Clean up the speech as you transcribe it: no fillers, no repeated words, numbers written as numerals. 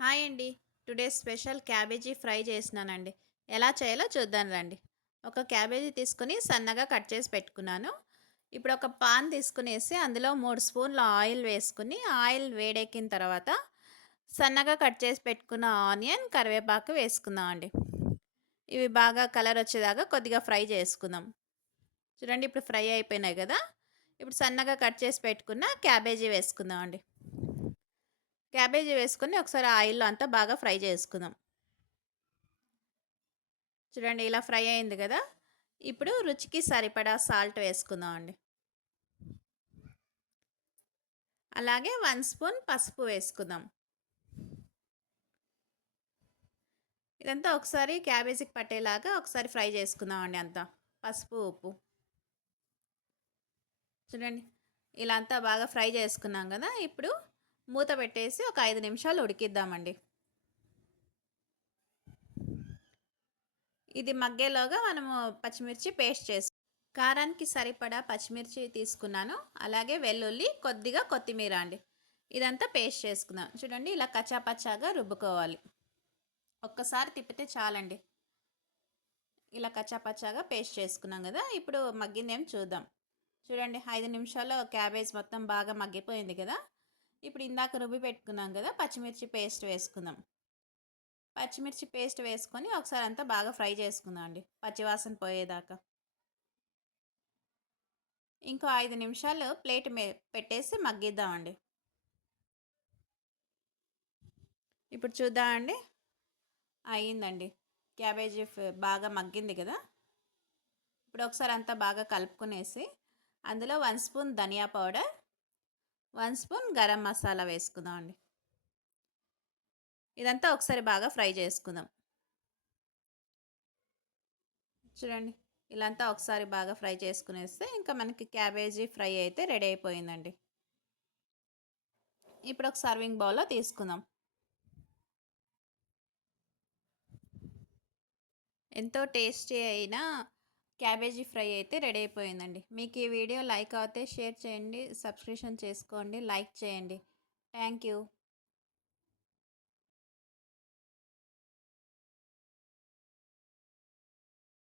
Hi అండి. Today special cabbage fry చేసినానండి. ఎలా చేయాలో చూద్దాం రండి. ఒక క్యాబేజీ తీసుకొని సన్నగా కట్ చేసి పెట్టుకున్నాను. ఇప్పుడు ఒక పాన్ తీసుకునేసి అందులో 3 స్పూన్ల ఆయిల్ వేసుకొని, ఆయిల్ వేడెక్కిన తర్వాత సన్నగా కట్ చేసి పెట్టుకున్న ఆనియన్, కరివేపాకు వేసుకుందామండి. ఇవి బాగా కలర్ వచ్చేదాకా కొద్దిగా ఫ్రై చేసుకుందాం. చూడండి ఇప్పుడు ఫ్రై అయిపోయినాయి కదా! ఇప్పుడు సన్నగా కట్ చేసి పెట్టుకున్న క్యాబేజీ వేసుకుందామండి. క్యాబేజీ వేసుకొని ఒకసారి ఆయిల్‌లో అంతా బాగా ఫ్రై చేసుకుందాం. చూడండి ఇలా ఫ్రై అయింది కదా! ఇప్పుడు రుచికి సరిపడా సాల్ట్ వేసుకుందామండి. అలాగే 1 స్పూన్ పసుపు వేసుకుందాం. ఇదంతా ఒకసారి క్యాబేజీకి పట్టేలాగా ఒకసారి ఫ్రై చేసుకుందామండి అంతా. పసుపు, ఉప్పు. చూడండి ఇలా అంతా బాగా ఫ్రై చేసుకున్నాం కదా! ఇప్పుడు మూత పెట్టేసి ఒక 5 నిమిషాలు ఉడికిద్దామండి. ఇది మగ్గేలోగా మనము పచ్చిమిర్చి పేస్ట్ కారానికి సరిపడా పచ్చిమిర్చి తీసుకున్నాను. అలాగే వెల్లుల్లి, కొద్దిగా కొత్తిమీర అండి. ఇదంతా పేస్ట్ చేసుకుందాం. చూడండి ఇలా కచ్చాపచ్చాగా రుబ్బుకోవాలి. ఒక్కసారి తిప్పితే చాలండి. ఇలా కచ్చాపచ్చాగా పేస్ట్ చేసుకున్నాం కదా! ఇప్పుడు మగ్గిందేమో చూద్దాం. చూడండి 5 నిమిషాల్లో క్యాబేజ్ మొత్తం బాగా మగ్గిపోయింది కదా! ఇప్పుడు ఇందాక రుబ్బి పెట్టుకున్నాం కదా! పచ్చిమిర్చి పేస్ట్ వేసుకుందాం. పచ్చిమిర్చి పేస్ట్ వేసుకొని ఒకసారి అంతా బాగా ఫ్రై చేసుకుందాం అండి. పచ్చివాసన పోయేదాకా. ఇంకో 5 నిమిషాలు ప్లేట్ పెట్టేసి మగ్గిద్దామండి. ఇప్పుడు చూద్దామండి. అయిందండి. క్యాబేజీ బాగా మగ్గింది కదా! ఇప్పుడు ఒకసారి అంతా బాగా కలుపుకునేసి అందులో 1 స్పూన్ ధనియా పౌడర్, 1 స్పూన్ గరం మసాలా వేసుకుందామండి. ఇదంతా ఒకసారి బాగా ఫ్రై చేసుకుందాం. చూడండి ఇలా అంతా ఒకసారి బాగా ఫ్రై చేసుకునేస్తే ఇంకా మనకి క్యాబేజీ ఫ్రై అయితే రెడీ అయిపోయిందండి. ఇప్పుడు ఒక సర్వింగ్ బౌల్‌లో తీసుకుందాం. ఎంతో టేస్టీ అయిన క్యాబేజీ ఫ్రై అయితే రెడీ అయిపోయిందండి. మీకు ఈ వీడియో లైక్ అవుతే షేర్ చేయండి, సబ్స్క్రిప్షన్ చేసుకోండి, లైక్ చేయండి. Thank you.